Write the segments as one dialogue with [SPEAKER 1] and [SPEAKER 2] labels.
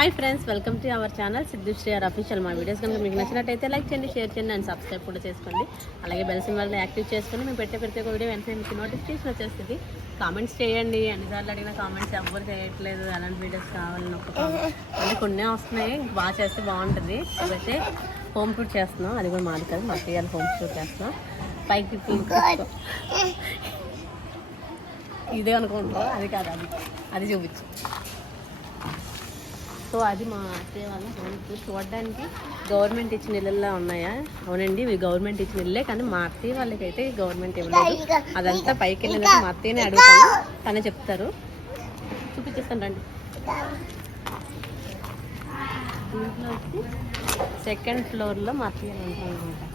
[SPEAKER 1] Hi friends welcome to our channel Siddhu శ్రీఆర్ official మా videos కనుక మీకు నచ్చినట్టయితే లైక్ చేయండి షేర్ చేయండి అండ్ సబ్స్క్రైబ్ కూడా చేసుకోండి. అలాగే బెల్ సింబల్ని యాక్టివ్ చేసుకొని మేము పెట్టే ప్రతి ఒక్క వీడియో వెంటనే మీకు నోటిఫికేషన్ వచ్చేస్తుంది. కామెంట్స్ చేయండి అన్నిసార్లు అడిగిన కామెంట్స్ ఎవ్వరు చేయట్లేదు. అలాంటి వీడియోస్ కావాలని ఒక. అంటే కొన్ని వస్తున్నాయి బాగా చేస్తే బాగుంటుంది. ఇవైతే హోమ్ షూట్ చేస్తున్నాం. అది కూడా మాది కాదు మా పిల్లలు హోమ్ షూట్ చేస్తున్నాం. పైకి. ఇదే అనుకుంటున్నా. అది కాదు అది. అది చూపించు. సో అది మా అత్తయ్య వాళ్ళ టూర్ చూడడానికి గవర్నమెంట్ ఇచ్చిన ఇళ్ళల్లో ఉన్నాయా? అవునండి ఇవి గవర్నమెంట్ ఇచ్చిన ఇల్లే కానీ మా అత్తయ్య వాళ్ళకైతే గవర్నమెంట్ ఇవ్వలేదు. అదంతా పైకి వెళ్ళిన మా అత్తయ్యనే అడుగుతాను. తనే చెప్తారు. చూపించేస్తాను రండి. దీంట్లో వచ్చి సెకండ్ ఫ్లోర్లో మా అత్తయ్య ఉంటాయి అనమాట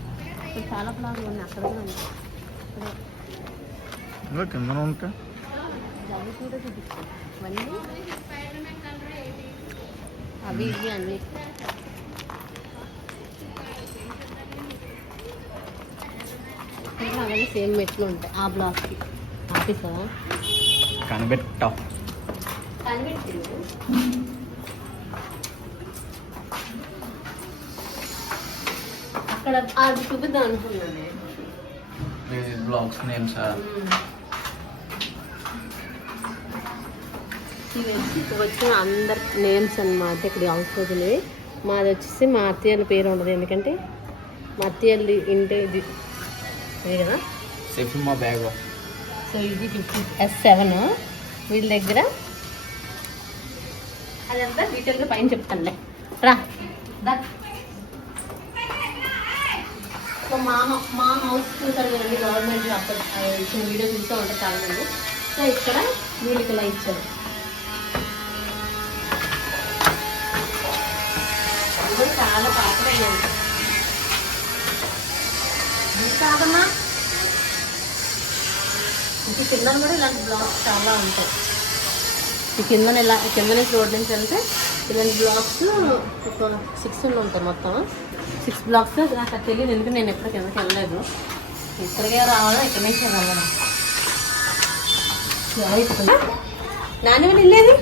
[SPEAKER 1] చాలా ఫ్లోర్లు ఉన్నాయి అక్కడ కూడా ఉన్నాయి
[SPEAKER 2] ఇంకా కింద ఉంటా?
[SPEAKER 1] అవి కూడా చూపిస్తాను. ఇవన్నీ అవి ఇవి అన్నీ. అలాగే సేమ్ మెట్లు ఉంటాయి. ఆ బ్లాక్కి. ఆఫీస్ కదా
[SPEAKER 2] కనిపెట్టావు
[SPEAKER 1] అక్కడ అది చూపిద్దాం అనుకున్నాను నేను.
[SPEAKER 2] బ్లాగ్స్ నేమ్స్
[SPEAKER 1] ఇవి వచ్చిన అందరి నేమ్స్ అన్నమాట ఇక్కడ హౌస్ రోజులవి మాది వచ్చేసి మా అత్తయ్యల పేరు ఉండదు ఎందుకంటే మా అత్తయ్యలు ఇంటే ఇది ఇది కదా?
[SPEAKER 2] సేఫ్ మా బ్యాగ్.
[SPEAKER 1] సో ఇది ఫిఫ్టీ ఎస్ సెవెన్ వీళ్ళ దగ్గర అదంతా డీటెయిల్గా పైన చెప్తానులే. రా సో మా మా హౌస్ చూసారు కదండి గవర్నమెంట్ అప్పుడు ఇచ్చిన వీడియో చూస్తూ ఉంటారు చాలా మంది సో ఇక్కడ వీళ్ళకి ఇలా ఇచ్చారు ఇది చాలా ఇది కాదమ్మా ఇంక కింద కూడా ఇలాంటి బ్లాక్స్ చాలా ఉంటాయి. ఈ కింద ఇలా కింద నుంచి రోడ్ నుంచి వెళ్తే ఇలాంటి బ్లాక్స్ ఒక సిక్స్ ఉంటాయి మొత్తం. సిక్స్ బ్లాక్స్ నాకు తెలియదు ఎందుకంటే నేను ఎప్పుడు కిందకి వెళ్ళలేదు. ఇక్కడికే రావడం ఇక్కడ నుంచి వెళ్ళడం నాని వెళ్ళేది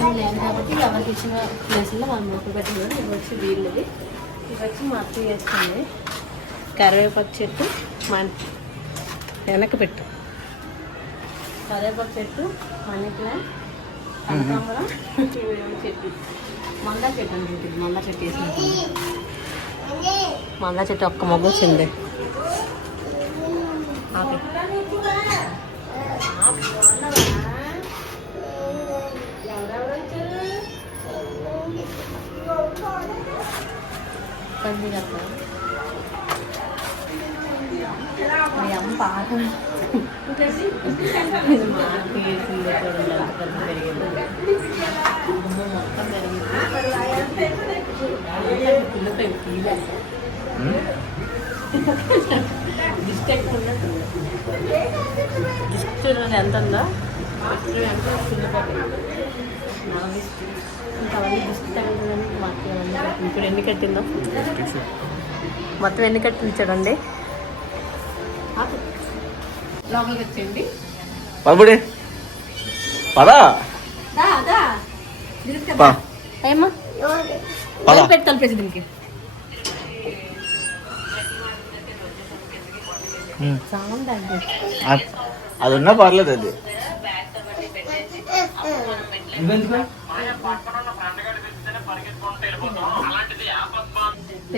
[SPEAKER 1] పెద్దగా లేదు కాబట్టి ఎవరికి ఇచ్చిన ప్లేస్లో వాళ్ళు మొక్క పెట్టినారు ఇది వచ్చి వీళ్ళది. ఇది వచ్చి మా అత్త చేస్తుంది. కరివేపాకు చెట్టు మన వెనక పెట్టు. కరివేపాకు చెట్టు మనీ ప్లాంట్ కనకాంబరం చెట్టు మందా చెట్టు అనుకుంటుంది మందా చెట్టు వేసినట్టు. మందా చెట్టు ఒక్క మొగ్గ వచ్చింది. ఓకే పంది కదా అమ్మ. పాట ఎంత పెరిగింది మొత్తం పెరిగింది డిస్టెక్ట్ ఉన్నట్టు డిస్ట్ ఎంత ఉందో ఎంత ఇప్పుడు ఎన్ని కట్టిందో మొత్తం ఎన్ని కట్టింది చూడండి. లోపలికి వచ్చేయండి
[SPEAKER 2] పదబడి పదా. పద.
[SPEAKER 1] పెడతాను సౌండ్ అది
[SPEAKER 2] ఉన్నా పర్లేదు అది.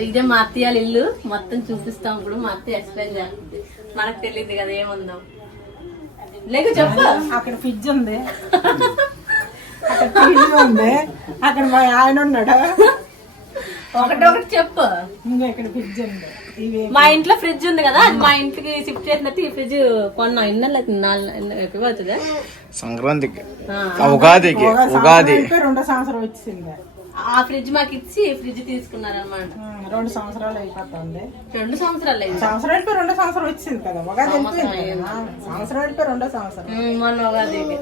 [SPEAKER 1] ఇదే మా అత్తయ్య ఇల్లు. మొత్తం చూపిస్తాం ఇప్పుడు. మా అత్తయ్య ఎక్స్ప్లెయిన్ చేస్తుంది. మనకు తెలియదు కదా ఏముందో. లేక చెప్పు.
[SPEAKER 3] అక్కడ ఫ్రిడ్జ్ ఉంది. అక్కడ ఉంది. అక్కడ మా ఆయన ఉన్నాడు.
[SPEAKER 1] ఒకటి ఒకటి చెప్పు.
[SPEAKER 3] ఇంకా ఇక్కడ ఫ్రిడ్జ్ ఉంది. ఇవి
[SPEAKER 1] మా ఇంట్లో ఫ్రిడ్జ్ ఉంది కదా అది మా ఇంటికి షిఫ్ట్ చేసినట్టు ఈ ఫ్రిడ్జ్ కొన్నాం. ఇన్నెల నాలుగు ఎక్కువ అవుతుందా
[SPEAKER 2] సంక్రాంతికి. ఉగాదికి ఉగాది.
[SPEAKER 3] రెండో సంవత్సరం వచ్చింది.
[SPEAKER 1] ఆ ఫ్రిడ్జ్ మాకు ఇచ్చి ఫ్రిడ్జ్ తీసుకున్నారనమాట
[SPEAKER 3] ఉమ్, రెండు సంవత్సరాలు అయిపోతుంది.
[SPEAKER 1] రెండు సంవత్సరాలు అయింది.
[SPEAKER 3] సంవత్సరం అయిపోయి రెండో సంవత్సరం వచ్చింది కదా ఉగాది అయిపోయి రెండో సంవత్సరం
[SPEAKER 1] మొన్న ఉగాదికి.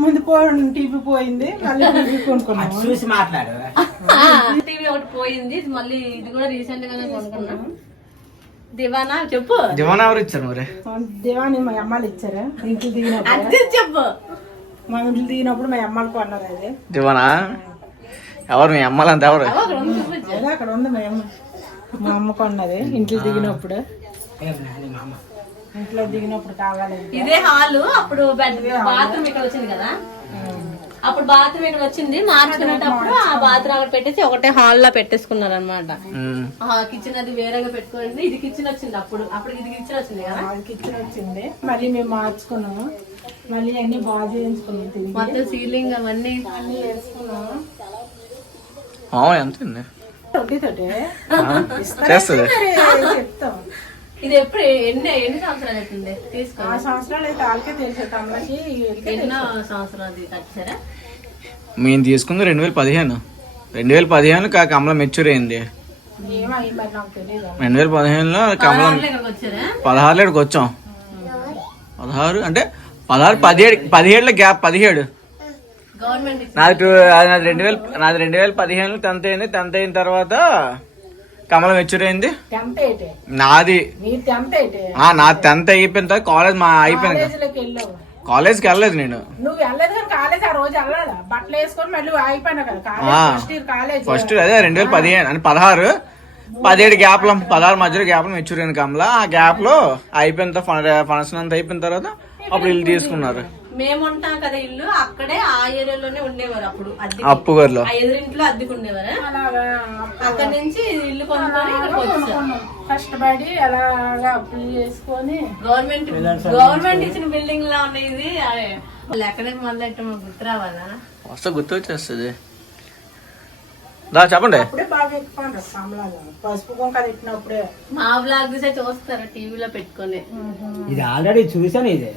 [SPEAKER 3] ముందు టీవీ పోయింది మళ్ళీ టీవీ కొనుక్కున్నాము
[SPEAKER 4] చూసి మాట్లాడు.
[SPEAKER 1] టీవీ ఒకటి పోయింది ఇది మళ్ళీ ఇది కూడా రీసెంట్ గానే కొనుక్కున్నాం. దివానా చెప్పు.
[SPEAKER 2] దివాన్ ఎవరు ఇచ్చారు మరి?
[SPEAKER 3] దేవాని మా అమ్మాలు ఇచ్చారు? ఇంట్లో దిగినప్పుడు.
[SPEAKER 1] చెప్పు.
[SPEAKER 3] మా ఇంట్లో దిగినప్పుడు మా అమ్మాలు కొన్నారు అది.
[SPEAKER 2] దివానా? ఎవరు మీ అమ్మాలంత ఎవరు?
[SPEAKER 1] అక్కడ ఉంది చూపించు.
[SPEAKER 3] అదే అక్కడ ఉంది మా అమ్మ. మా అమ్మ కొన్నది ఇంట్లో దిగినప్పుడు. ఇంట్లో దిగినప్పుడు కావాలి
[SPEAKER 1] ఇదే హాల్ అప్పుడు బాత్రూమ్ ఇక్కడ వచ్చింది కదా? అప్పుడు బాత్రూమ్ ఇక్కడ వచ్చింది మార్చుకునేటప్పుడు ఆ బాత్రూమ్ అక్కడ పెట్టేసి ఒకటే హాల్ లా పెట్టేసుకున్నారు అనమాట. కిచెన్ అది వేరేగా పెట్టుకోండి. ఇది కిచెన్ వచ్చింది అప్పుడు. అప్పుడు ఇది కిచెన్ వచ్చింది కదా?
[SPEAKER 3] కిచెన్ వచ్చింది. మళ్ళీ మేము మార్చుకున్నాము. మళ్ళీ అన్ని బాగా చేయించుకున్నాం
[SPEAKER 1] మొత్తం సీలింగ్ అవన్నీ.
[SPEAKER 3] అన్ని వేసుకున్నాము.
[SPEAKER 2] ఎంత చేస్తుంది.
[SPEAKER 3] చెప్తాం.
[SPEAKER 1] ఇది ఎప్పుడు ఎన్ని ఎన్ని సంవత్సరాలు అవుతుంది? తీసుకో.
[SPEAKER 3] ఆ సంవత్సరాలు అయితే వాళ్ళకే తెలిసే తమలకి
[SPEAKER 1] ఎన్నో సంవత్సరాలు కట్టారా
[SPEAKER 2] మేము తీసుకుంది రెండు వేల పదిహేను. రెండు వేల పదిహేను కా కమల మెచ్యూర్ అయింది.
[SPEAKER 3] ఏమై మరి నాకు తెలియదు
[SPEAKER 2] రెండు వేల పదిహేనులో కమల
[SPEAKER 1] ఇక్కడికి వచ్చారా?
[SPEAKER 2] పదహారులో ఇక్కడికి వచ్చాం. పదహారు అంటే పదహారు పదిహేడు పదిహేడులో గ్యాప్ పదిహేడు.
[SPEAKER 1] గవర్నమెంట్
[SPEAKER 2] నాది టూ నాది రెండు వేల నాది రెండు వేల పదిహేనులో టెన్త్ అయింది. టెన్త్ అయిన తర్వాత కమల మెచ్యూర్ అయింది నాది.
[SPEAKER 3] నీ టెన్త్
[SPEAKER 2] అయిపోయిన తర్వాత కాలేజ్ మా అయిపోయింది.
[SPEAKER 3] వెళ్ళావు.
[SPEAKER 2] కాలేజ్కి వెళ్ళలేదు నేను.
[SPEAKER 3] నువ్వు వెళ్ళలేదు కానీ కాలేజ్ ఆ రోజు వెళ్ళాలా? బట్టలు వేసుకొని మళ్ళీ అయిపోయినా కదా
[SPEAKER 2] ఆ.
[SPEAKER 3] College first year college
[SPEAKER 2] first అదే రెండు వేల పదిహేను అంటే పదహారు. పదిహేడు గ్యాప్లో పదహారు మధ్యలో గ్యాప్లో మెచ్యూర్ అయింది కమల. ఆ గ్యాప్లో అయిపోయిన తర్వాత ఫంక్షన్ అంతా అయిపోయిన తర్వాత అప్పుడు ఇల్లు తీసుకున్నారు.
[SPEAKER 1] మేము ఉంటాం కదా ఇల్లు అక్కడే ఆ ఏరియాలోనే ఉండేవారు అప్పుడు అద్దెకి.
[SPEAKER 2] అప్పు గారిలో
[SPEAKER 1] ఆ ఎదురింట్లో అద్దెకు ఉండేవారు
[SPEAKER 3] అలాగా.
[SPEAKER 1] అక్కడ నుంచి ఇల్లు కొనుక్కొని ఇక్కడికి వచ్చారు
[SPEAKER 3] కష్టపడి అలాగా అప్పులు చేసుకొని.
[SPEAKER 1] గవర్నమెంట్ గవర్నమెంట్ ఇచ్చిన బిల్డింగ్ లా ఉన్నాయి ఇది ఎక్కడికి మొదలెట్ట మాకు గుర్తు రావాలా
[SPEAKER 2] వస్తే గుర్తు వచ్చేస్తుంది దా చెప్పండి.
[SPEAKER 3] అప్పుడే బాగా ఎక్కువ కమలాలు పసుపు కుంక తిట్టినప్పుడే.
[SPEAKER 1] మా బ్లాగ్ చూసే చూస్తారు టీవీలో పెట్టుకొని.
[SPEAKER 4] ఇది ఆల్రెడీ చూసాను ఇది.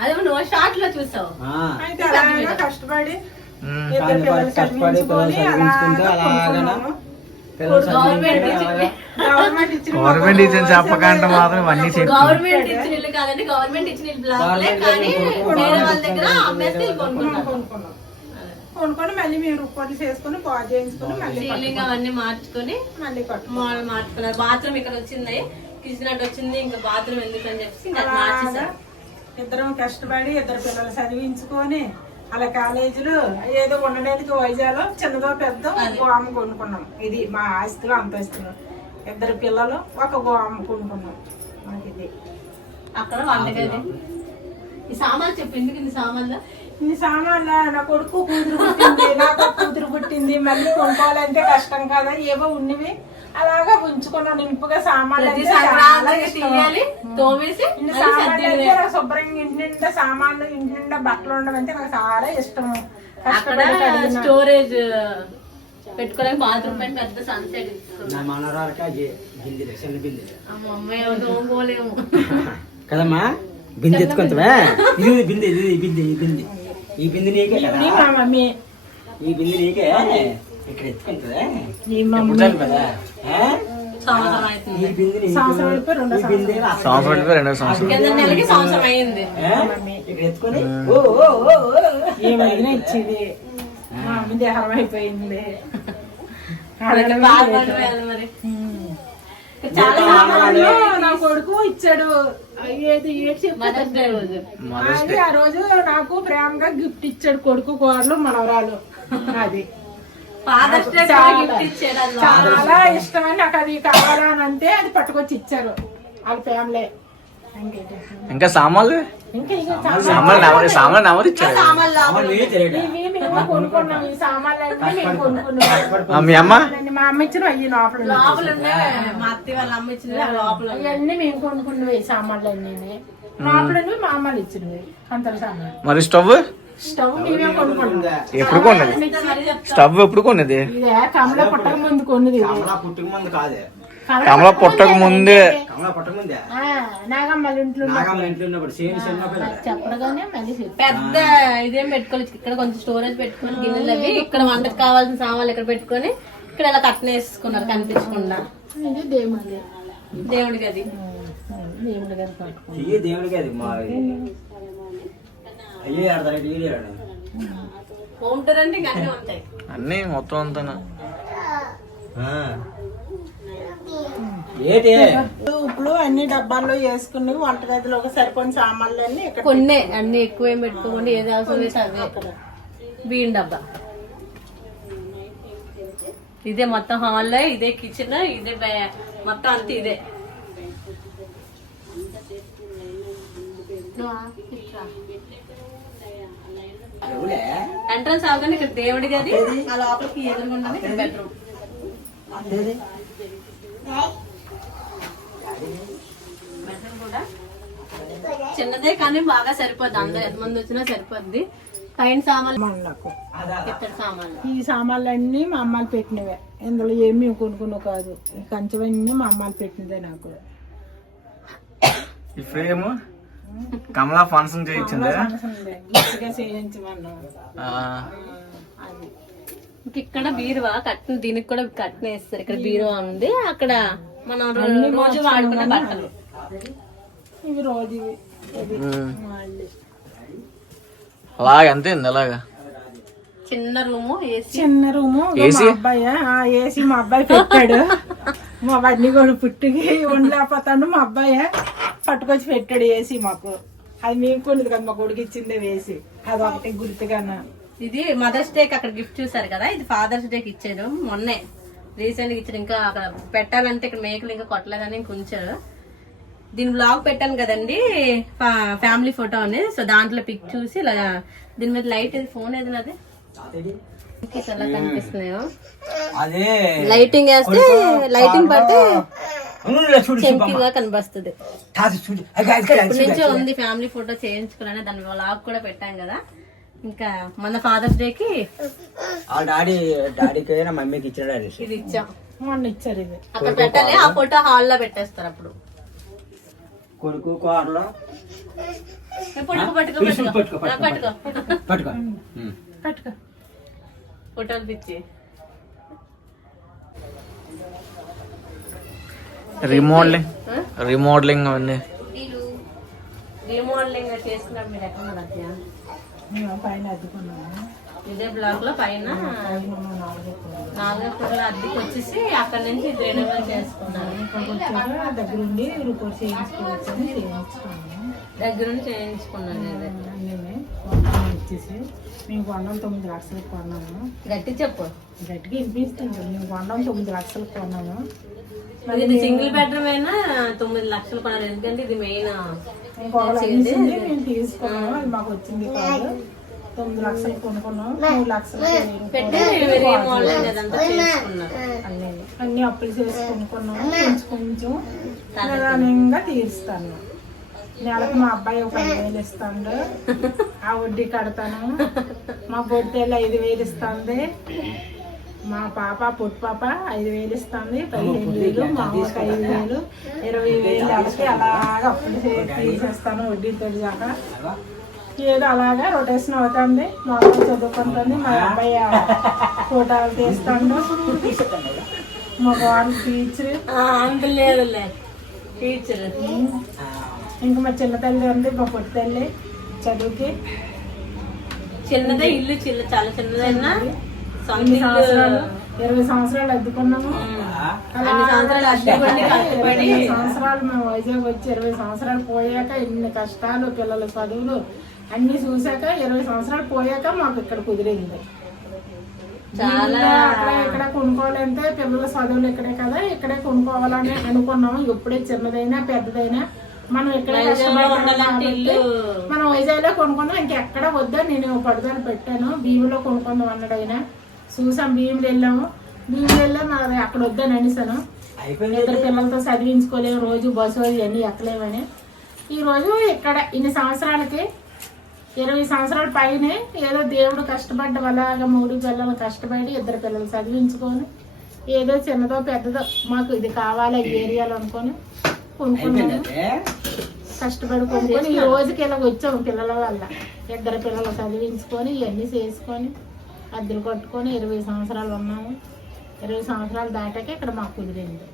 [SPEAKER 1] అదే నువ్వు షార్ట్లో చూసావు.
[SPEAKER 4] ఆ,
[SPEAKER 3] అయితే అలాగా కష్టపడి. ఇద్దరు పిల్లలు చదివించుకొని అలాగా
[SPEAKER 1] గవర్నమెంట్ ఇచ్చిన
[SPEAKER 2] చెప్పకంటే మాత్రం ఇవన్నీ
[SPEAKER 1] గవర్నమెంట్ ఇచ్చిన ఇల్లు కాదండి గవర్నమెంట్ ఇచ్చిన ఇల్లు బ్లాక్లే కానీ వేరే వాళ్ళ దగ్గర అమ్మేస్తే
[SPEAKER 3] కొనుక్కొని మళ్ళీ మేము రుప్పట్లు చేసుకొని బాగా చేయించుకొని మళ్ళీ
[SPEAKER 1] సీలింగ్ అవన్నీ మార్చుకొని
[SPEAKER 3] మళ్ళీ కట్టు
[SPEAKER 1] మాల్ మార్చుకున్నారు. బాత్రూమ్ ఇక్కడ వచ్చింది కిచెన్ అటు వచ్చింది ఇంకా బాత్రూమ్ ఎందుకు అని చెప్పి మార్చేసారు.
[SPEAKER 3] ఇద్దరం కష్టపడి ఇద్దరు పిల్లలు చదివించుకొని అలా కాలేజీలో ఏదో ఉండడానికి వైజాగ్లో చిన్నదో పెద్ద గోమ కొనుక్కున్నాం. ఇది మా ఆస్తులు అంతస్తులు. ఇద్దరు పిల్లలు ఒక గోమ కొనుక్కున్నాం. మాకు ఇది
[SPEAKER 1] అక్కడ ఈ సామాన్లు చెప్పు ఎందుకు సామాన్లు?
[SPEAKER 3] ఇన్ని సామాన్లు నా కొడుకు కూతురు పుట్టింది నాకు కూతురు పుట్టింది మళ్ళీ కొనుక్కోవాలంటే కష్టం కదా ఏవో ఉన్నవి. అలాగా ఉంచుకున్నాను ఇంపుగా సామాన్లు చాలా ఇష్టం.
[SPEAKER 1] తోమేసి
[SPEAKER 3] ఇన్ని నాకు శుభ్రంగా ఇంటి నిండా సామాన్లు ఇంటి నిండా బట్టలు ఉండడం అంటే నాకు చాలా ఇష్టం.
[SPEAKER 1] అక్కడ
[SPEAKER 3] కష్టపడి కడిగిన.
[SPEAKER 1] స్టోరేజ్ పెట్టుకోవడానికి బాత్రూమ్ పైన పెద్ద సన్సెట్
[SPEAKER 4] నా మనరాలక బిందెలు చిన్న బిందెలు
[SPEAKER 1] అమ్మ అమ్మాయి తోముకోలేము.
[SPEAKER 4] కదమ్మా? బిందె ఎత్తుకుంటావా ఇది బిందె. ఈ బిందె నీకే కదా?
[SPEAKER 3] ఇది మా మమ్మీ
[SPEAKER 4] ఈ బిందె నీకే? ఇక్కడ ఎత్తుకుంటుందా?
[SPEAKER 3] ఈ మమ్మీ.
[SPEAKER 4] కదా. ఆ?
[SPEAKER 1] సంవత్సరం అవుతుంది.
[SPEAKER 4] ఈ బిందె నీకే.
[SPEAKER 3] సంవత్సరం అయిపోయి రెండో
[SPEAKER 4] ఈ బిందె నా-
[SPEAKER 2] సంవత్సరం అయిపోయి రెండో సంవత్సరం
[SPEAKER 1] కింద నెలకి సంవత్సరం అయింది.
[SPEAKER 4] ఆ? ఇక్కడ ఎత్తుకొని. ఓ ఓ
[SPEAKER 3] ఇచ్చేది. మా మమ్మీ దేహం అయిపోయింది.
[SPEAKER 1] చాలా
[SPEAKER 3] నా కొడుకు ఇచ్చాడు. అది ఆ రోజు నాకు ప్రేమగా గిఫ్ట్ ఇచ్చాడు కొడుకు కోడలు మనవరాలు. అది.
[SPEAKER 1] ఫాదర్స్ డే గిఫ్ట్ ఇచ్చారు అది
[SPEAKER 3] చాలా ఇష్టమని నాకు అది కావాలా అని అంటే అది పట్టుకొచ్చి ఇచ్చారు. వాళ్ళ ఫ్యామిలీ?
[SPEAKER 2] ఇంకా సామాన్లు?
[SPEAKER 3] ఇంకా ఇక
[SPEAKER 2] సామాన్లు నవ- సామాన్లు ఎవరు ఇచ్చారు
[SPEAKER 1] సామాన్లు
[SPEAKER 4] అమ్మ నువ్వే తెలియడా?
[SPEAKER 3] ఇవి మేము కొనుక్కున్నాం. ఈ సామాన్లన్నీ మేము కొనుక్కున్నాం.
[SPEAKER 2] ఆ, మీ అమ్మ?
[SPEAKER 3] మా అమ్మ ఇచ్చిన అయ్యి లోపల.
[SPEAKER 1] లోపల మా అత్త వాళ్ళ అమ్మ లోపల.
[SPEAKER 3] అవన్నీ మేము కొనుక్కున్నవి ఈ సామాన్లు అన్నీ లోపల మా అమ్మలు ఇచ్చినవి. అంతల సామాన్లు.
[SPEAKER 2] మరి స్టవ్?
[SPEAKER 3] స్టవ్ మేమే కొనుక్కున్నాం.
[SPEAKER 2] ఎప్పుడు కొన్నది? స్టవ్ ఎప్పుడు కొన్నది?
[SPEAKER 3] ఇదే కమల పుట్టక ముందు కొన్నది.
[SPEAKER 4] కమలా పుట్టుక ముందు కాదే.
[SPEAKER 2] కమల పుట్టక ముందే
[SPEAKER 4] నాగమ్మ ఇంట్లో
[SPEAKER 3] చెప్పడగానే మళ్ళీ.
[SPEAKER 1] పెద్ద ఇదేం పెట్టుకోలేదు. ఇక్కడ కొంచెం స్టోరేజ్ పెట్టుకొని గిన్నెలు అవి ఇక్కడ వంటకు కావాల్సిన సామాన్లు ఇక్కడ పెట్టుకొని ఇక్కడ ఇలా కట్టనేసుకున్నారు కనిపించకుండా.
[SPEAKER 3] ఇది దేవుడిది.
[SPEAKER 1] దేవుడికి అది.
[SPEAKER 3] దేవుడి
[SPEAKER 1] అన్నీ ఉంటాయి.
[SPEAKER 2] అన్నీ మొత్తం అంతా
[SPEAKER 3] ఇప్పుడు అన్ని డబ్బాల్లో వేసుకుని వంటగదిలో ఒక సరిపోయిన సామాన్లు అన్ని ఇక్కడ
[SPEAKER 1] కొన్నే అన్ని ఎక్కువ ఏం పెట్టుకోకుండా ఏది అవసరం బియ్యం డబ్బా. ఇదే మొత్తం హాల్ ఇదే కిచెన్ ఇదే మొత్తం అంతా ఇదే.
[SPEAKER 4] ఎవలే?
[SPEAKER 1] ఎంట్రన్స్ అవగానే ఇక్కడ దేవుడి గది. ఆ లోపలికి ఎదురుగుండా ఇక్కడ బెడ్రూమ్ చిన్నదే కానీ బాగా సరిపోద్ది. అందరు ఎంతమంది వచ్చినా సరిపోద్ది. పైన సామాన్లు సామాన్లు.
[SPEAKER 3] ఈ సామాన్లు అన్ని మా అమ్మాలు పెట్టినవే. ఇందులో ఏమి కొనుక్కున్నావు కాదు. ఈ కంచవన్నీ మా అమ్మాలు పెట్టినదే నాకు.
[SPEAKER 2] ఈ ఫ్రేమ్ కమలా ఫంక్షన్ చేయించింది?
[SPEAKER 3] చేయించమన్నాం
[SPEAKER 2] ఆ,
[SPEAKER 3] అది.
[SPEAKER 1] ఇంక ఇక్కడ బీరువా? కట్టిన దీనికి కూడా కట్టిన వేస్తారు ఇక్కడ బీరువా ఉంది. అక్కడ మనం రోజు వాడుకునే బట్టలు.
[SPEAKER 3] ఇవి రోజు
[SPEAKER 2] అలాగే అంతే అలాగా?
[SPEAKER 1] చిన్న రూము ఏసీ.
[SPEAKER 3] చిన్న రూము. మా
[SPEAKER 2] ఏసీ?
[SPEAKER 3] అబ్బాయి. ఆ ఏసీ మా అబ్బాయి పెట్టాడు. మా బండి కూడా పుట్టికి ఉండలేకపోతాడు. మా అబ్బాయి పట్టుకొచ్చి పెట్టాడు ఏసీ మాకు. అది మేము కొనిది కదా మా కొడుకు ఇచ్చిందే వేసి అది ఒకటి గుర్తుగానా?
[SPEAKER 1] ఇది మదర్స్ డేకి అక్కడ గిఫ్ట్ చూసారు కదా ఇది ఫాదర్స్ డేకి ఇచ్చారు మొన్నే. రీసెంట్గా ఇచ్చారు ఇంకా అక్కడ పెట్టాలంటే ఇక్కడ మేకలు ఇంకా కొట్టలేదని ఇంక ఉంచారు. దీని బ్లాగ్ పెట్టాను కదండి ఫా- ఫ్యామిలీ ఫోటో అని. సో దాంట్లో పిక్ చూసి ఇలా దీని మీద లైట్ ఫోన్ ఏది నాది? కనిపిస్తున్నాయో.
[SPEAKER 4] అదే.
[SPEAKER 1] లైటింగ్ వేస్తే లైటింగ్ పడితే కనిపిస్తుంది నుంచే. ఉంది ఫ్యామిలీ ఫోటో చేయించుకోవాలని దాని వ్లాగ్ కూడా పెట్టాం కదా. ఇంకా మన ఫాదర్స్ డేకి
[SPEAKER 4] ఆ డాడీ డాడీకి నా మమ్మీకి ఇచ్చిన డాడీ
[SPEAKER 1] ఇది ఇచ్చాం.
[SPEAKER 3] మొన్న ఇచ్చారు ఇది
[SPEAKER 1] అక్కడ పెట్టాలి ఆ ఫోటో హాల్లో పెట్టేస్తారు అప్పుడు.
[SPEAKER 4] కొడుకు కూరలో
[SPEAKER 1] పట్టుకో పట్టుకో. పట్టుకో
[SPEAKER 4] పట్టుకో,
[SPEAKER 1] పట్టుకో.
[SPEAKER 4] పట్టుకో.
[SPEAKER 1] ఫోటోలు పిచ్చి
[SPEAKER 2] రిమోడలింగ్? రిమోడలింగ్ అవన్నీ.
[SPEAKER 1] రీమోడలింగ్ చేసుకున్నప్పుడు మీరు ఎక్కడ
[SPEAKER 3] పైన అద్దుకున్నాము
[SPEAKER 1] ఇదే బ్లాక్లో పైన ఫ్లోర్ అద్దెకి వచ్చేసి అక్కడ నుంచి చేసుకున్నారు
[SPEAKER 3] వచ్చాక దగ్గరుండి రిపోర్ట్ చేయించుకోవచ్చు అని చేయించుకున్నాము
[SPEAKER 1] దగ్గరుండి చేయించుకున్నాను
[SPEAKER 3] మొత్తం ఇచ్చేసి మేము కొన్నాం తొమ్మిది లక్షలకు కొన్నాము
[SPEAKER 1] గట్టి చెప్పు.
[SPEAKER 3] గట్టిగా వినిపిస్తుంది మేము కొన్నాం తొమ్మిది లక్షలకు కొన్నాము
[SPEAKER 1] ఇది సింగిల్ బెడ్రూమ్ అయినా తొమ్మిది లక్షలు కొన్నారు ఎందుకంటే ఇది మెయిన్
[SPEAKER 3] మేము తీసుకున్నాము. అది మాకు వచ్చింది కాదు. తొమ్మిది లక్షలు కొనుక్కున్నాం మూడు లక్షలు అన్నీ. అన్ని. అప్పులు చేసి కొనుక్కున్నాము. కొంచెం కొంచెం నిదానంగా తీరుస్తాను. నెలకు మా అబ్బాయి ఒక ఐదు వేలు ఇస్తాడు. ఆ వడ్డీ కడతాను. మా బొట్టేళ్ళు ఐదు వేలు ఇస్తుంది. మా పాప పొట్టు పాప ఐదు వేలు ఇస్తుంది పదిహేను వేలు మా అమ్మకి ఐదు వేలు ఇరవై వేలు నెలకి అలాగా అప్పులు తీసేస్తాను వడ్డీతో దాకా ఏదో అలాగా రొటేషన్ అవుతుంది మా అమ్మ చదువుకుంటుంది మా అబ్బాయి ఫోటోలు తీస్తాడు. మా వాళ్ళు టీచర్.
[SPEAKER 1] అంత లేదులే టీచర్.
[SPEAKER 3] ఇంకా మా చిన్న తల్లి ఉంది మా పొట్టి తల్లి చదువుకి.
[SPEAKER 1] చిన్నదే ఇల్లు చిన్న చాలా చిన్నదైనా.
[SPEAKER 3] ఇరవై సంవత్సరాలు అద్దుకున్నాము.
[SPEAKER 1] అన్ని సంవత్సరాలు
[SPEAKER 3] మేము వైజాగ్ వచ్చి ఇరవై సంవత్సరాలు పోయాక ఇన్ని కష్టాలు పిల్లల చదువులు అన్ని చూశాక ఇరవై సంవత్సరాలు పోయాక మాకు ఇక్కడ కుదిరింది.
[SPEAKER 1] చాలా
[SPEAKER 3] ఇక్కడ కొనుక్కోవాలంటే పిల్లల చదువులు ఇక్కడే కదా ఇక్కడే కొనుక్కోవాలని అనుకున్నాము. ఎప్పుడే చిన్నదైనా పెద్దదైనా మనం ఇక్కడే మనం వైజాగ్లో కొనుక్కుందాం ఇంకెక్కడ వద్దా నేను పడుదల పెట్టాను. భీములో కొనుక్కుందాం అన్నాడైనా చూసాం భీములు వెళ్ళాము. భీములు వెళ్ళాం మరి అక్కడ వద్దని అనేసాను ఇద్దరు పిల్లలతో చదివించుకోలేము రోజు బస్సు ఇవన్నీ ఎక్కలేమని. ఈ రోజు ఇక్కడ ఇన్ని సంవత్సరాలకి ఇరవై సంవత్సరాల పైనే ఏదో దేవుడు కష్టపడ్డ అలాగా మూడు పిల్లలు కష్టపడి ఇద్దరు పిల్లలు చదివించుకొని ఏదో చిన్నదో పెద్దదో మాకు ఇది కావాలి ఏరియాలో అనుకొని కొనుక్కున్నాము.
[SPEAKER 4] అయిపోయింది
[SPEAKER 3] కష్టపడి కొనుక్కొని ఈ రోజుకి ఇలా వచ్చాము పిల్లల వల్ల. ఇద్దరు పిల్లలు చదివించుకొని ఇవన్నీ చేసుకొని అద్దెలు కట్టుకొని ఇరవై సంవత్సరాలు ఉన్నాము. ఇరవై సంవత్సరాలు దాటాక ఇక్కడ మాకు కుదిరింది.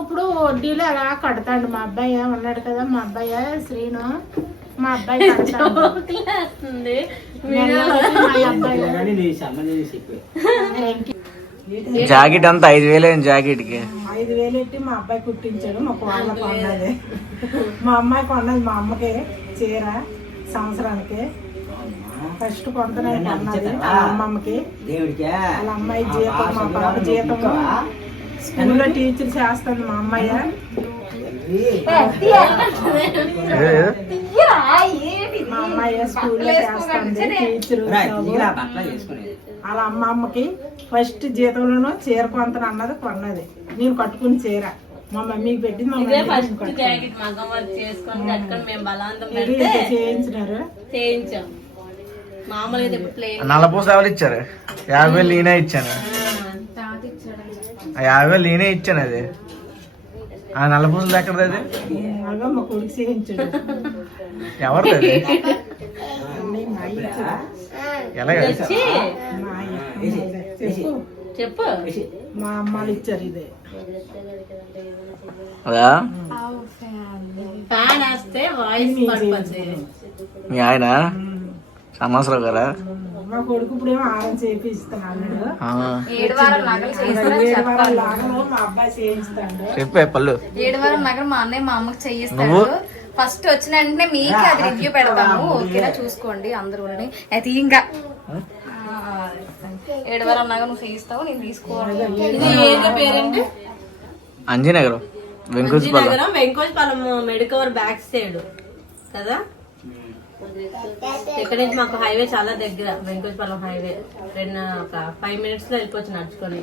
[SPEAKER 3] ఇప్పుడు వడ్డీలు అలా కడతాడు? మా అబ్బాయి ఉన్నాడు కదా మా అబ్బాయి శ్రీను. మా అబ్బాయి
[SPEAKER 2] జాకెట్ అంతా ఐదు వేలు అయింది జాకెట్కి
[SPEAKER 3] ఐదు వేలు పెట్టి మా అబ్బాయి కుట్టించాడు. మా కోళ్ళ కొన్నది. మా అమ్మాయి కొన్నది మా అమ్మకి చీర సంవత్సరానికి. ఫస్ట్ కొంతనే కొన్నది వాళ్ళ అమ్మమ్మకి. వాళ్ళ అమ్మాయి జీతం మా పాప జీతం స్కూల్లో టీచర్ చేస్తుంది మా అమ్మాయి. మా అమ్మాయి స్కూల్లో చేస్తుంది టీచర్ వాళ్ళ అమ్మమ్మకి ఫస్ట్ జీతంలోనూ చీర కొంతను అన్నది కొన్నది. నేను కట్టుకుని చీర. మా మమ్మీకి పెట్టింది చేయించినారు?
[SPEAKER 1] చేయించాం.
[SPEAKER 2] నల్లపూస ఎవరు ఇచ్చారు. యాభై వేలు నేనే ఇచ్చాను. యాభై వేలు నేనే ఇచ్చాను అది. ఆ నల్లపూసలు ఎక్కడది అది? ఎవరిది అది. ఎలాగ
[SPEAKER 3] చెప్పు. మా అమ్మాలు ఇచ్చారు ఇది
[SPEAKER 2] అదా మీ ఆయన? సంవత్సరం గారా?
[SPEAKER 3] మా కొడుకు ఇప్పుడు ఏమో ఆరం చేపిస్తున్నాడు.
[SPEAKER 2] ఆ,
[SPEAKER 5] ఏడు వారం నగలు చేయిస్తారని
[SPEAKER 3] ఏడు వారాల
[SPEAKER 5] చెప్పాలి.
[SPEAKER 3] లాగలో మా అబ్బాయి చేయించుతాడు
[SPEAKER 2] చెప్పే పళ్ళు.
[SPEAKER 5] ఏడు వారం నగలు మా అన్నయ్య మా అమ్మకి చేయిస్తాడు? ఫస్ట్ వచ్చిన వెంటనే మీకు అది రివ్యూ పెడతాము. ఓకేనా? చూసుకోండి అందరూ అయితే ఇంకా. ఏడు వారం నగ నువ్వు చేయిస్తావు నేను తీసుకోవాలి.
[SPEAKER 1] పేరండి
[SPEAKER 2] అంజనగరం
[SPEAKER 1] నగరం వెంకోజపాలెం మెడికవర్ బ్యాక్ సైడ్. కదా? ఇక్కడ నుంచి మాకు హైవే చాలా దగ్గర వెంకటపాలెం హైవే. రెండు ఒక ఫైవ్ మినిట్స్లో వెళ్ళిపోవచ్చు నడుచుకొని.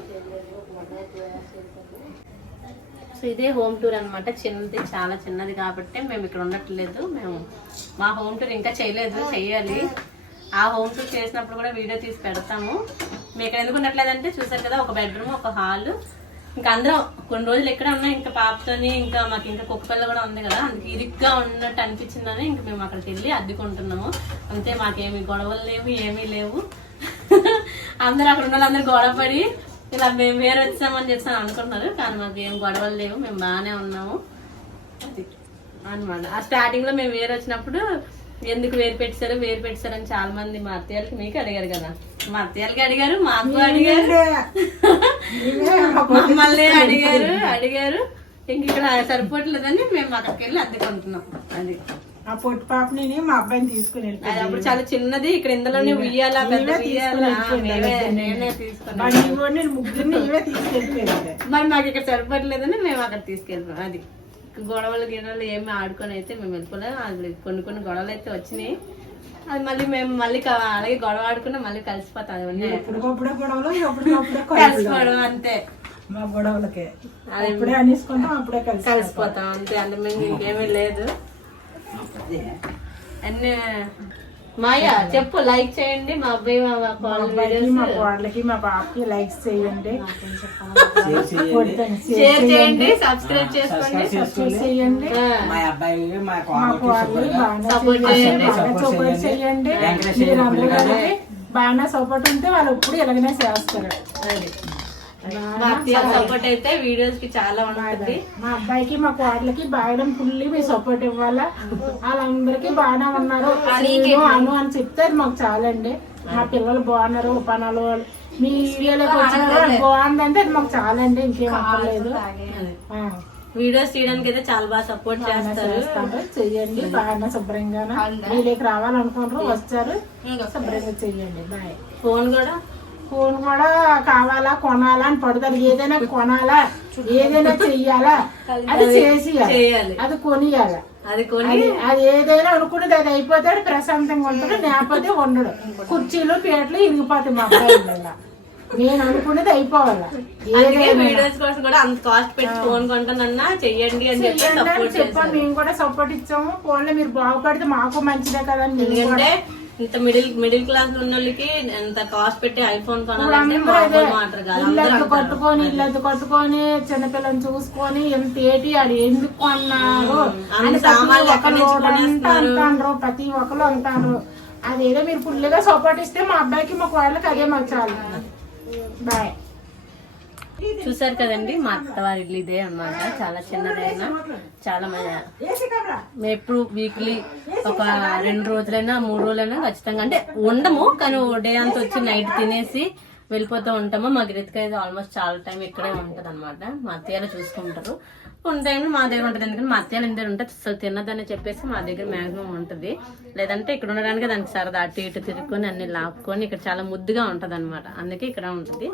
[SPEAKER 1] సో ఇదే హోమ్ టూర్ అన్నమాట. చిన్నది చాలా చిన్నది కాబట్టి మేము ఇక్కడ ఉండట్లేదు. మేము మా హోమ్ టూర్ ఇంకా చేయలేదు చెయ్యాలి ఆ హోమ్ టూర్ చేసినప్పుడు కూడా వీడియో తీసి పెడతాము. మీకు ఇక్కడ ఎందుకు ఉండట్లేదంటే చూసారు కదా ఒక బెడ్రూమ్ ఒక హాల్. ఇంకా అందరం కొన్ని రోజులు ఎక్కడ ఉన్నా ఇంకా పాపతోని ఇంకా మాకు ఇంకా కుక్క పిల్ల కూడా ఉంది కదా అందుకే ఇరుగ్గా ఉన్నట్టు అనిపించిందని ఇంకా మేము అక్కడికి వెళ్ళి అద్దెకుంటున్నాము. అంతే మాకేమి గొడవలు లేవు ఏమీ లేవు. అందరూ అక్కడ ఉన్న వాళ్ళందరూ గొడవపడి ఇలా మేము వేరే వచ్చామని చెప్పి అనుకుంటున్నారు కానీ మాకు ఏం గొడవలు లేవు మేము బాగానే ఉన్నాము. అది అనమాట ఆ స్టార్టింగ్లో మేము వేరే వచ్చినప్పుడు ఎందుకు వేరు పెట్టారు వేరు పెట్టారు అని చాలా మంది మా అత్తయ్యలకి మీకు అడిగారు కదా. మా అత్తయ్యలకి అడిగారు మాకు అడిగారు. మమ్మల్ని అడిగారు అడిగారు. ఇంక ఇక్కడ సరిపోవట్లేదని మేము అక్కడికి వెళ్ళి అద్దెకుంటున్నాం. అది.
[SPEAKER 3] ఆ పొట్టి పాపని మా అబ్బాయిని తీసుకుని
[SPEAKER 1] అది అప్పుడు చాలా చిన్నది ఇక్కడ ఇందులోనే ఉయ్యాల పెద్ద ఉయ్యాల. నేనే తీసుకున్నాను
[SPEAKER 3] ముగ్గురిని ఇవే తీసుకెళ్ళిపోయాడు
[SPEAKER 1] మరి మాకు ఇక్కడ సరిపడలేదని మేము అక్కడ తీసుకెళ్ళాం అది. గొడవలు గిడవలు ఏమి ఆడుకొని అయితే మేము వెళ్ళిపోలేదు. అది కొన్ని కొన్ని గొడవలు అయితే వచ్చినాయి. అది మళ్ళీ మేము మళ్ళీ అలాగే గొడవ ఆడుకున్నా మళ్ళీ కలిసిపోతాం. కలిసిపోవడం అంతే.
[SPEAKER 3] మా గొడవలకే. అప్పుడే అనేసుకుంటాం అప్పుడే కలిసి
[SPEAKER 1] కలిసిపోతాం అంతే అంత మేము ఇంకేమీ లేదు. అన్ని మాయా చెప్పు లైక్ చేయండి మా అబ్బాయి మా
[SPEAKER 3] అబ్బాయికి మా కోడలకి మా పాపకి లైక్స్ చేయండి.
[SPEAKER 4] షేర్ చేయండి.
[SPEAKER 1] సబ్స్క్రైబ్ చేసుకోండి.
[SPEAKER 3] సబ్స్క్రైబ్ చేయండి.
[SPEAKER 4] మా అబ్బాయి మా
[SPEAKER 3] కోడలు
[SPEAKER 1] Support
[SPEAKER 3] చేయండి. సపోర్ట్ చేయండి. బాగా సపోర్ట్ ఉంటే వాళ్ళు ఎప్పుడు ఎలాగైనా చేస్తారు.
[SPEAKER 1] మా అత్తయ్య సపోర్ట్ అయితే వీడియోస్కి చాలా ఉంటుంది.
[SPEAKER 3] మా అబ్బాయికి మా కోడలకి బాగా ఫుల్ మీ సపోర్ట్ ఇవ్వాలా? వాళ్ళందరికీ బాగానే ఉన్నారు. నేను అను అని చెప్తే మాకు చాలండి. మా పిల్లలు బాగున్నారు పనులు మీ వీడియోలోకి వచ్చిన బాగుందంటే అది మాకు చాలండి ఇంకేం అక్కర్లేదు ఆ,
[SPEAKER 1] వీడియోస్ తీయడానికి అయితే చాలా బాగా సపోర్ట్ చేస్తారు.
[SPEAKER 3] చెయ్యండి బాగా శుభ్రంగా వీళ్ళకి రావాలనుకుంటారు వచ్చారు శుభ్రంగా చెయ్యండి. బాయ్.
[SPEAKER 1] ఫోన్ కూడా
[SPEAKER 3] ఫోన్ కూడా కావాలా కొనాలా అని పడతారు. ఏదైనా కొనాలా ఏదైనా చెయ్యాలా అది చేసి. అది కొనియాలా
[SPEAKER 1] అది కొని
[SPEAKER 3] అది ఏదైనా అనుకున్నది అది అయిపోతాడు ప్రశాంతంగా ఉంటాడు లేకపోతే ఉండడు కుర్చీలు పీటలు ఇరిగిపోతాయి మా అబ్బాయి. నేను అనుకున్నది అయిపోవాలా.
[SPEAKER 1] వీడియోస్ కోసం కూడా అంత కాస్ట్ పెట్టి ఫోన్ కొంటానన్నా? చెయ్యండి అని చెప్పి
[SPEAKER 3] చెయ్యండి అని
[SPEAKER 1] సపోర్ట్
[SPEAKER 3] చెప్పాం
[SPEAKER 1] చేస్తారు
[SPEAKER 3] మేము కూడా సపోర్ట్ ఇచ్చాము. ఫోన్లో మీరు బాగుపడితే మాకు మంచిదే కదా
[SPEAKER 1] ఎందుకంటే ఇంత మిడిల్ మిడిల్ క్లాస్ ఉన్న వాళ్ళకి ఎంత కాస్ట్ పెట్టి ఐఫోన్ కొనాలంటే.
[SPEAKER 3] కట్టుకొని ఇల్లు కట్టుకొని చిన్నపిల్లని చూసుకొని ఎంత ఏటి అది ఎందుకు కొన్నారు.
[SPEAKER 1] అన్ని
[SPEAKER 3] అని ప్రతి
[SPEAKER 1] సామాన్లు ఎక్కడి
[SPEAKER 3] ఒక్కరు
[SPEAKER 1] నుంచి
[SPEAKER 3] అంతా
[SPEAKER 1] కొనేస్తున్నారు?
[SPEAKER 3] అంటారు ప్రతి ఒక్కరు అంటారు. అదేదో మీరు ఫుల్గా సపోర్ట్ ఇస్తే మా అబ్బాయికి మా కోడలకి అదే మాకు చాలు. బాయ్
[SPEAKER 1] చూసారు కదండి మా అత్తవారి ఇల్లు ఇదే అన్నమాట. చాలా చిన్నదైనా చాలా మంది మేము ఎప్పుడు వీక్లీ ఒక రెండు రోజులైనా మూడు రోజులైనా ఖచ్చితంగా అంటే ఉండము కానీ డే అంతా వచ్చి నైట్ తినేసి వెళ్ళిపోతూ ఉంటాము. మా గిరితికి అయితే ఆల్మోస్ట్ చాలా టైం ఇక్కడే ఉంటుంది అనమాట మా అత్తయ్యలో చూసుకుంటారు. కొన్ని టైంలో మా దగ్గర ఉంటుంది. ఎందుకంటే మా అత్తయ్యలు దగ్గర ఉంటే అసలు తిన్నదని చెప్పేసి మా దగ్గర మాక్సిమం ఉంటుంది. లేదంటే ఇక్కడ ఉండడానికి దానికి సరదా అటు ఇటు తిరుక్కొని అన్ని లాక్కొని ఇక్కడ చాలా ముద్దుగా ఉంటుంది అనమాట అందుకే ఇక్కడ ఉంటుంది.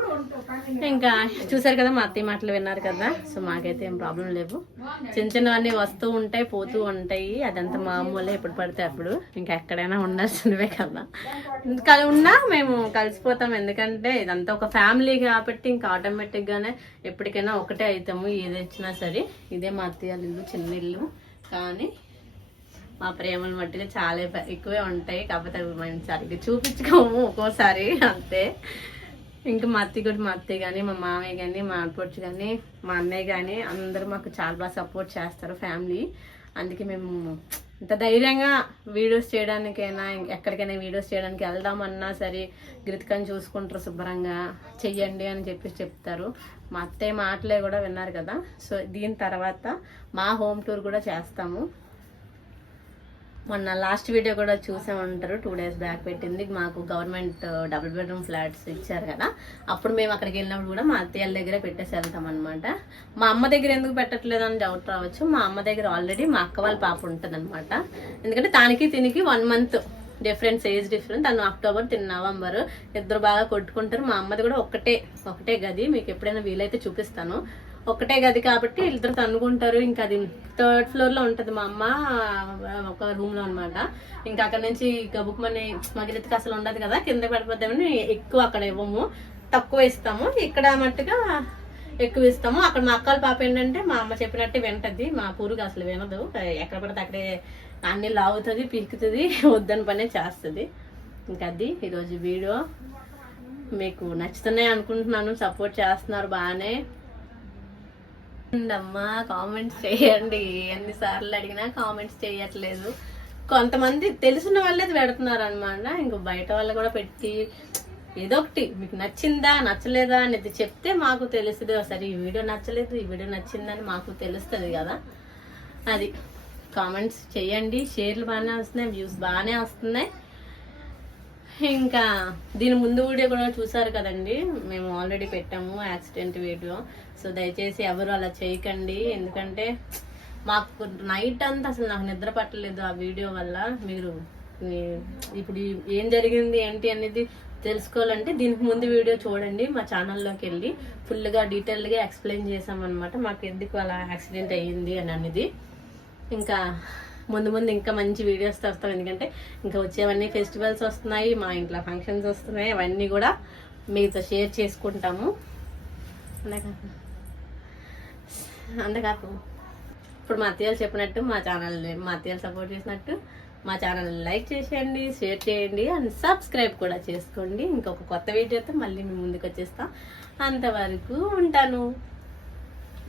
[SPEAKER 1] ఇంకా చూసారు కదా మా అత్తయ్య మాటలు విన్నారు కదా? సో మాకైతే ఏం ప్రాబ్లం లేవు. చిన్న చిన్నవన్నీ వస్తూ ఉంటాయి పోతూ ఉంటాయి. అదంతా మామూలే ఎప్పుడు పడితే అప్పుడు. ఇంకా ఎక్కడైనా ఉండాల్సినవే కదా. ఇంకా ఉన్నా మేము కలిసిపోతాం. ఎందుకంటే ఇదంతా ఒక ఫ్యామిలీ కాబట్టి ఇంకా ఆటోమేటిక్గానే ఎప్పటికైనా ఒకటే అవుతాము ఏది వచ్చినా సరే ఇదే మా అత్తయ్య ఇల్లు చిన్న ఇల్లు. కానీ మా ప్రేమను మట్టిగా చాలా ఎక్కువే ఉంటాయి. కాకపోతే అవి మనం సరిగ్గా చూపించుకోము ఒక్కోసారి అంతే. ఇంకా మా అత్తయ్య కూడా మా అత్తయ్య కానీ మా మామయ్య కానీ మా ఆడపడుచు కానీ మా అన్నయ్య కానీ అందరూ మాకు చాలా బాగా సపోర్ట్ చేస్తారు ఫ్యామిలీ అందుకే మేము ఇంత ధైర్యంగా వీడియోస్ చేయడానికైనా ఎక్కడికైనా వీడియోస్ చేయడానికి వెళ్దామన్నా సరే గ్రితికని చూసుకుంటారు శుభ్రంగా చెయ్యండి అని చెప్పి చెప్తారు. మా అత్తయ్య మాటలే కూడా విన్నారు కదా. సో దీని తర్వాత మా హోమ్ టూర్ కూడా చేస్తాము. మొన్న లాస్ట్ వీడియో కూడా చూసే ఉంటారు టూ డేస్ బ్యాక్ పెట్టింది. మాకు గవర్నమెంట్ డబుల్ బెడ్రూమ్ ఫ్లాట్స్ ఇచ్చారు కదా. అప్పుడు మేము అక్కడికి వెళ్ళినప్పుడు కూడా మా అత్తయ్య దగ్గర దగ్గరే పెట్టేసి వెళ్తాం అనమాట మా అమ్మ దగ్గర ఎందుకు పెట్టట్లేదు అని డౌట్ రావచ్చు. మా అమ్మ దగ్గర ఆల్రెడీ మా అక్క వాళ్ళ పాప ఉంటుంది ఎందుకంటే దానికి తినికి one month difference age difference తను అక్టోబర్ తిన్న నవంబర్ ఇద్దరు బాగా కొట్టుకుంటారు. మా అమ్మది కూడా ఒకటే ఒకటే గది. మీకు ఎప్పుడైనా వీలైతే చూపిస్తాను. ఒకటే గది కాబట్టి ఇద్దరు తన్నుకుంటారు. ఇంకా అది థర్డ్ ఫ్లోర్లో ఉంటది మా అమ్మ ఒక రూమ్లో అనమాట ఇంకా అక్కడ నుంచి గబుక్మని మగిలితికి అసలు ఉండదు కదా. కింద పడిపోతామని ఎక్కువ అక్కడ ఇవ్వము. తక్కువ ఇస్తాము. ఇక్కడ మట్టుగా ఎక్కువ ఇస్తాము. అక్కడ మా అక్కల పాప ఏంటంటే మా అమ్మ చెప్పినట్టే వింటది. మా పూరుగా అసలు వినదు. ఎక్కడ పడితే అక్కడే అన్ని లాగుతుంది పీకుతుంది వద్దని పనే చేస్తుంది. ఇంకా అది ఈరోజు వీడియో. మీకు నచ్చుతున్నాయి అనుకుంటున్నాను. సపోర్ట్ చేస్తున్నారు బాగానే. అమ్మా కామెంట్స్ చేయండి. ఎన్నిసార్లు అడిగినా కామెంట్స్ చేయట్లేదు. కొంతమంది తెలిసిన వాళ్ళే పెడుతున్నారు అనమాట ఇంక బయట వాళ్ళు కూడా పెట్టి ఏదో ఒకటి మీకు నచ్చిందా నచ్చలేదా అనేది చెప్తే మాకు తెలుస్తుంది. సరే ఈ వీడియో నచ్చలేదు ఈ వీడియో నచ్చిందని మాకు తెలుస్తుంది కదా. అది. కామెంట్స్ చేయండి. షేర్లు బాగానే వస్తున్నాయి వ్యూస్ బాగానే వస్తున్నాయి. ఇంకా దీని ముందు వీడియో కూడా చూసారు కదండి. మేము ఆల్రెడీ పెట్టాము యాక్సిడెంట్ వీడియో సో దయచేసి ఎవరు అలా చేయకండి. ఎందుకంటే మాకు నైట్ అంతా అసలు నాకు నిద్ర పట్టలేదు ఆ వీడియో వల్ల. మీరు ఇప్పుడు ఏం జరిగింది ఏంటి అనేది తెలుసుకోవాలంటే దీనికి ముందు వీడియో చూడండి మా ఛానల్లోకి వెళ్ళి ఫుల్గా డీటెయిల్గా ఎక్స్ప్లెయిన్ చేసామన్నమాట. మాకు ఎందుకు అలా యాక్సిడెంట్ అయ్యింది అని అనేది. ఇంకా ముందు ముందు ఇంకా మంచి వీడియోస్ వస్తాం ఎందుకంటే ఇంకా వచ్చేవన్నీ ఫెస్టివల్స్ వస్తున్నాయి మా ఇంట్లో ఫంక్షన్స్ వస్తున్నాయి అవన్నీ కూడా మీతో షేర్ చేసుకుంటాము. అంతేకాక అంతేకాక ఇప్పుడు మా అత్తయ్యలు చెప్పినట్టు మా ఛానల్ మా అత్తయ్యలు సపోర్ట్ చేసినట్టు మా ఛానల్ని లైక్ చేసేయండి షేర్ చేయండి అండ్ సబ్స్క్రైబ్ కూడా చేసుకోండి. ఇంకొక కొత్త వీడియోతో మళ్ళీ మీ ముందుకు వచ్చేస్తాం. అంతవరకు ఉంటాను.